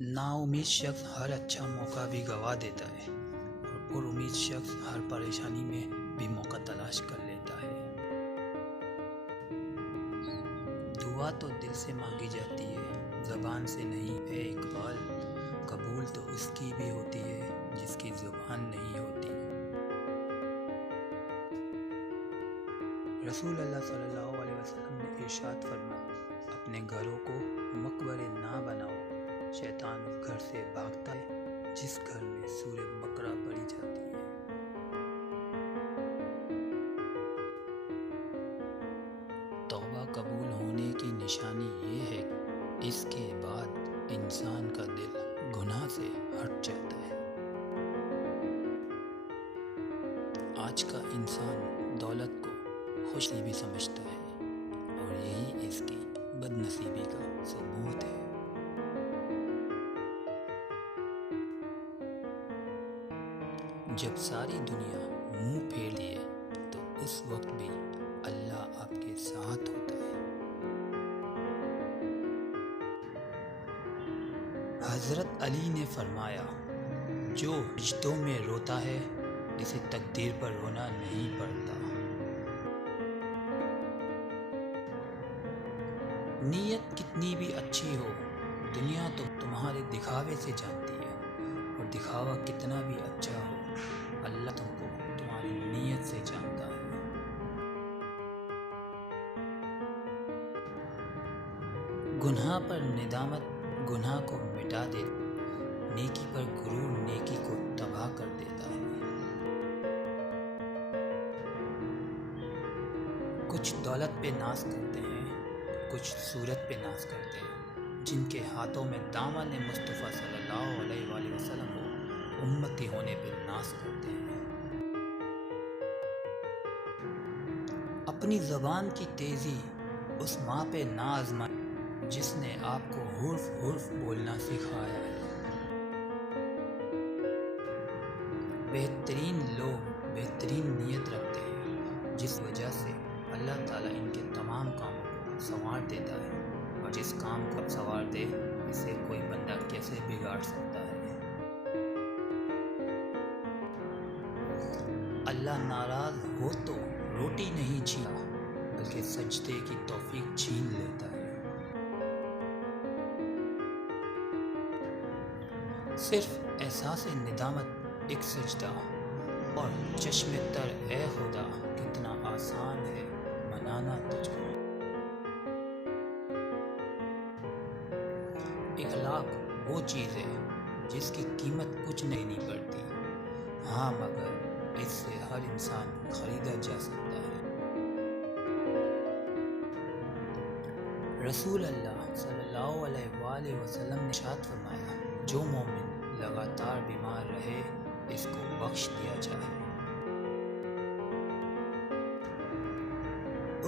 नाउम्मीद शख्स हर अच्छा मौका भी गंवा देता है और पुरुम्मीद शख्स हर परेशानी में भी मौका तलाश कर लेता है। दुआ तो दिल से मांगी जाती है, ज़बान से नहीं। है इकबाल, कबूल तो उसकी भी होती है जिसकी ज़ुबान नहीं होती। रसूल अल्लाह सल्लल्लाहु अलैहि वसल्लम ने इरशाद फरमाया, अपने घरों को मकबरे ना बनाओ। शैतान उस घर से भागता है जिस घर में सूरह बकरा पढ़ी जाती है। तौबा कबूल होने की निशानी ये है कि इसके बाद इंसान का दिल गुनाह से हट जाता है। आज का इंसान दौलत को खुशनसीबी समझता है और यही इसकी बदनसीबी का सबूत है। जब सारी दुनिया मुंह फेर लिए तो उस वक्त भी अल्लाह आपके साथ होता है। हजरत अली ने फरमाया, जो रिश्तों में रोता है जिसे तकदीर पर रोना नहीं पड़ता। नीयत कितनी भी अच्छी हो, दुनिया तो तुम्हारे दिखावे से जानती है, और दिखावा कितना भी अच्छा हो, अल्लाह तुमको तुम्हारी नीयत से जानता है। गुनाह पर निदामत गुनाह को मिटा दे, नेकी पर गुरूर नेकी को तबाह कर देता है। कुछ दौलत पे नाज करते हैं, कुछ सूरत पे नाज करते हैं। जिनके हाथों में दामन मुस्तफ़ा सल्लल्लाहु अलैहि वसल्लम हो, उम्मती होने पे नाज करते हैं। अपनी ज़बान की तेज़ी उस माँ पे ना आज़माएं जिसने आपको हुर्फ हुर्फ बोलना सिखाया है। बेहतरीन लोग बेहतरीन नीयत रखते हैं, जिस वजह से अल्लाह ताला इनके तमाम कामों को संवार देता है, और जिस काम को संवार दे इसे कोई बंदा कैसे बिगाड़ सकता है। अल्लाह नाराज हो तो रोटी नहीं छीना, बल्कि सजदे की तौफीक छीन लेता है। सिर्फ एहसास निदामत एक सजदा और चश्मे तर ए खुदा, कितना आसान है मनाना तुझको। इखलाक वो चीज़ है जिसकी कीमत कुछ नहीं पड़ती, हाँ मगर इससे हर इंसान खरीदा जा सकता है। रसूल अल्लाह सल्लल्लाहु अलैहि वसल्लम ने इरशाद फरमाया, जो मोमिन लगातार बीमार रहे इसको बख्श दिया जाए।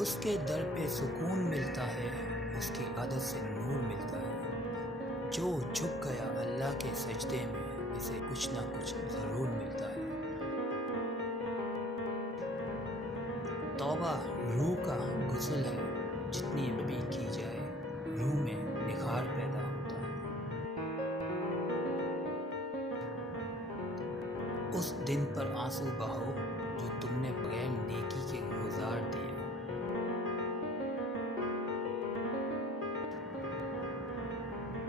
उसके दर पे सुकून मिलता है, उसकी आदत से नूर मिलता है। जो झुक गया अल्लाह के सजदे में, इसे कुछ ना कुछ ज़रूर मिलता है। तौबा रूह का गुस्ल है, जितनी भी की जाए रूह में निखार पैदा होता है। उस दिन पर आंसू बहाओ जो तुमने बगैर नेकी के गुजार दिए।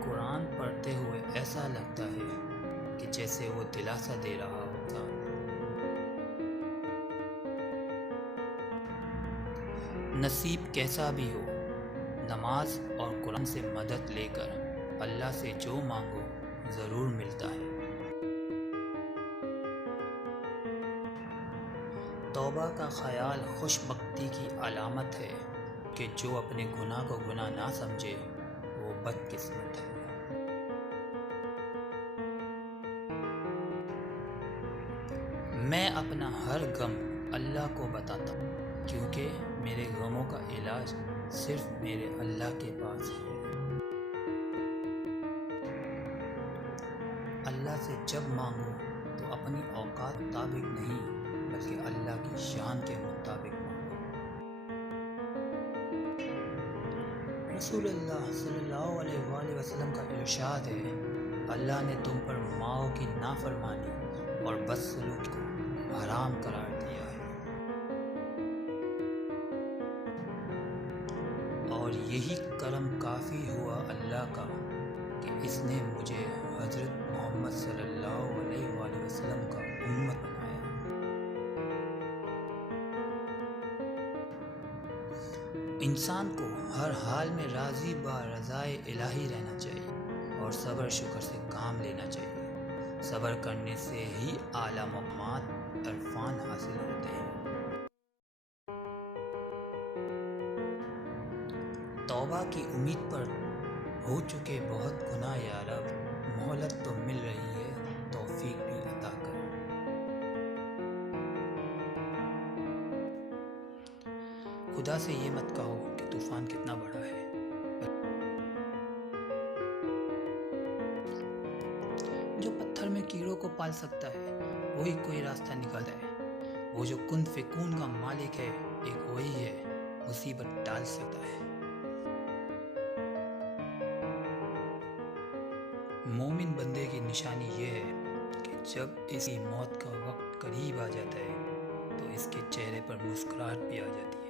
कुरान पढ़ते हुए ऐसा लगता है कि जैसे वो दिलासा दे रहा होता। नसीब कैसा भी हो, नमाज और कुरान से मदद लेकर अल्लाह से जो मांगो ज़रूर मिलता है। तौबा का ख्याल खुशबख्ती की अलामत है कि जो अपने गुनाह को गुनाह ना समझे वो बदकिस्मत है। मैं अपना हर गम अल्लाह को बताता हूँ, क्योंकि मेरे गमों का इलाज सिर्फ मेरे अल्लाह के पास है। अल्लाह से जब मांगो तो अपनी औकात मुताबिक नहीं, बल्कि अल्लाह की शान के मुताबिक मांगो। रसूलुल्लाह सल्लल्लाहु अलैहि वसल्लम का इरशाद है, اللہ نے تم پر ماؤں کی نافرمانی اور بدسلوکی کو حرام قرار دیا ہے، اور یہی کرم کافی ہوا اللہ کا کہ اس نے مجھے حضرت محمد صلی اللہ علیہ وآلہ وسلم کا امت بنایا۔ انسان کو ہر حال میں راضی با رضائے الہی رہنا چاہیے اور صبر شکر سے کام لینا چاہیے۔ صبر کرنے سے ہی اعلیٰ مقامات عرفان حاصل ہوتے ہیں۔ توبہ کی امید پر ہو چکے بہت گناہ یا رب، مہلت تو مل رہی ہے، توفیق بھی عطا کر۔ خدا سے یہ مت کہو کہ طوفان کتنا بڑا ہے، جو پتھر میں کیڑوں کو پال سکتا ہے وہی کوئی راستہ نکالتا ہے، وہ جو کن فیکون کا مالک ہے ایک وہی ہے مصیبت ٹال سکتا ہے۔ مومن بندے کی نشانی یہ ہے کہ جب اس کی موت کا وقت قریب آ جاتا ہے تو اس کے چہرے پر مسکراہٹ بھی آ جاتی ہے۔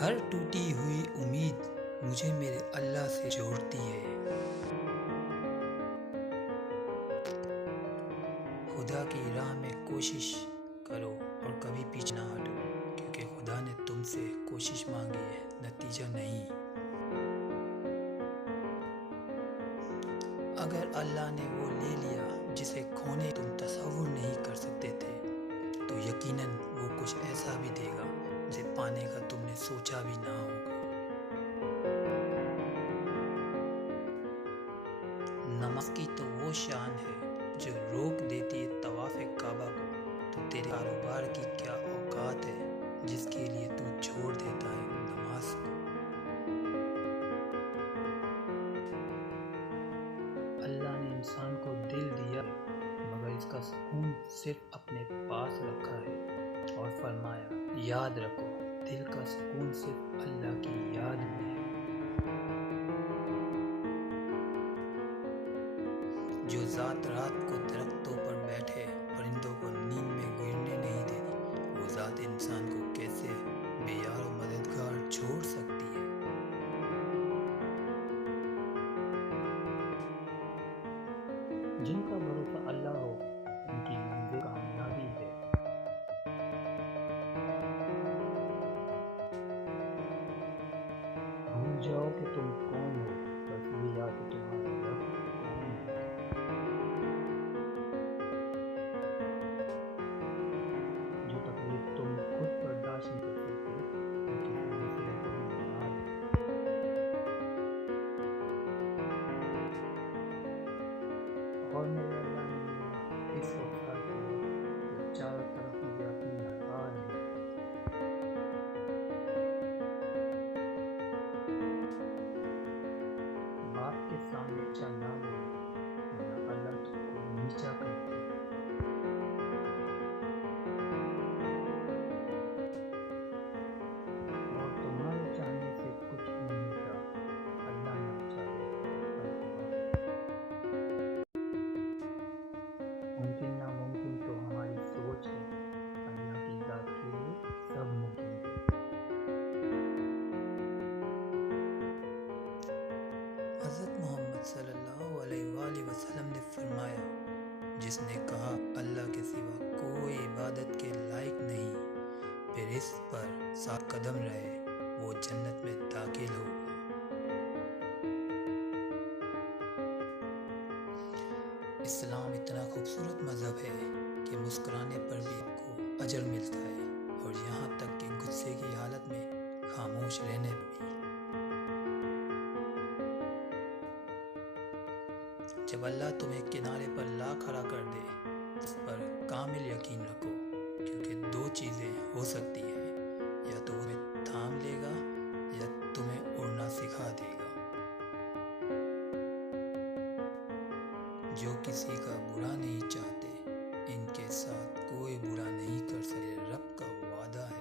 ہر ٹوٹی ہوئی امید مجھے میرے اللہ سے جوڑتی ہے۔ خدا کی راہ میں کوشش کرو اور کبھی پیچھے نہ ہٹو، کیونکہ خدا نے تم سے کوشش مانگی ہے، نتیجہ نہیں۔ اگر اللہ نے وہ لے لیا جسے کھونے تم تصور نہیں کر سکتے تھے، تو یقیناً وہ کچھ ایسا بھی دے گا جسے پانے کا تم نے سوچا بھی نہ ہوگا۔ نماز کی تو وہ شان ہے جو روک دیتی ہے طواف کعبہ کو، تو تیرے کاروبار کی کیا اوقات ہے جس کے لیے تو چھوڑ دیتا ہے نماز کو۔ اللہ نے انسان کو دل دیا مگر اس کا سکون صرف اپنے پاس رکھا ہے، اور فرمایا یاد رکھو دل کا سکون صرف اللہ کی یاد میں ہے۔ جو ذات رات کو درختوں پر بیٹھے پرندوں کو نیند میں گرنے نہیں دیتی، وہ ذات انسان کو کیسے بے یار و مددگار چھوڑ سکتی ہے۔ جن کا بھروسہ اللہ ہو ان کی منزل کامیابی ہے۔ بھول جاؤ کہ تم کون ہو، بس یہ یاد کہ تمہارا رب کون ہے۔ جو تکلیف تم خود برداشت نہیں کر سکتے ان کی دوسرے کو بھی بنا دو۔ اور میرے اللہ نے مجھے اس وقت دیا کہ چاروں طرف مجھے اپنی ہار دی۔ باپ کے سامنے اچھا نہ بولو ورنہ اللہ تم کو نیچا کر دے۔ اور تمہارے چاہنے سے کچھ نہیں ہوتا، اللہ نہ چاہے۔ ممکن ناممکن تو ہماری سوچ ہے، اللہ کی ذات کے لیے سب ممکن ہے۔ حضرت محمد صلی اللہ علیہ وآلہ وسلم نے فرمایا، جس نے کہا اللہ کے سوا کوئی عبادت کے لائق نہیں، پھر اس پر 7 قدم رہے، وہ جنت میں داخل ہوگا۔ اسلام اتنا خوبصورت مذہب ہے کہ مسکرانے پر بھی آپ کو اجر ملتا ہے، اور یہاں تک کہ غصے کی حالت میں خاموش رہنے پر بھی۔ جب اللہ تمہیں کنارے پر لا کھڑا کر دے، اس پر کامل یقین رکھو، کیونکہ 2 چیزیں ہو سکتی ہیں، یا تو وہ تمہیں تھام لے گا یا تمہیں اڑنا سکھا دے گا۔ جو کسی کا برا نہیں چاہتے، ان کے ساتھ کوئی برا نہیں کر سکے، رب کا وعدہ ہے۔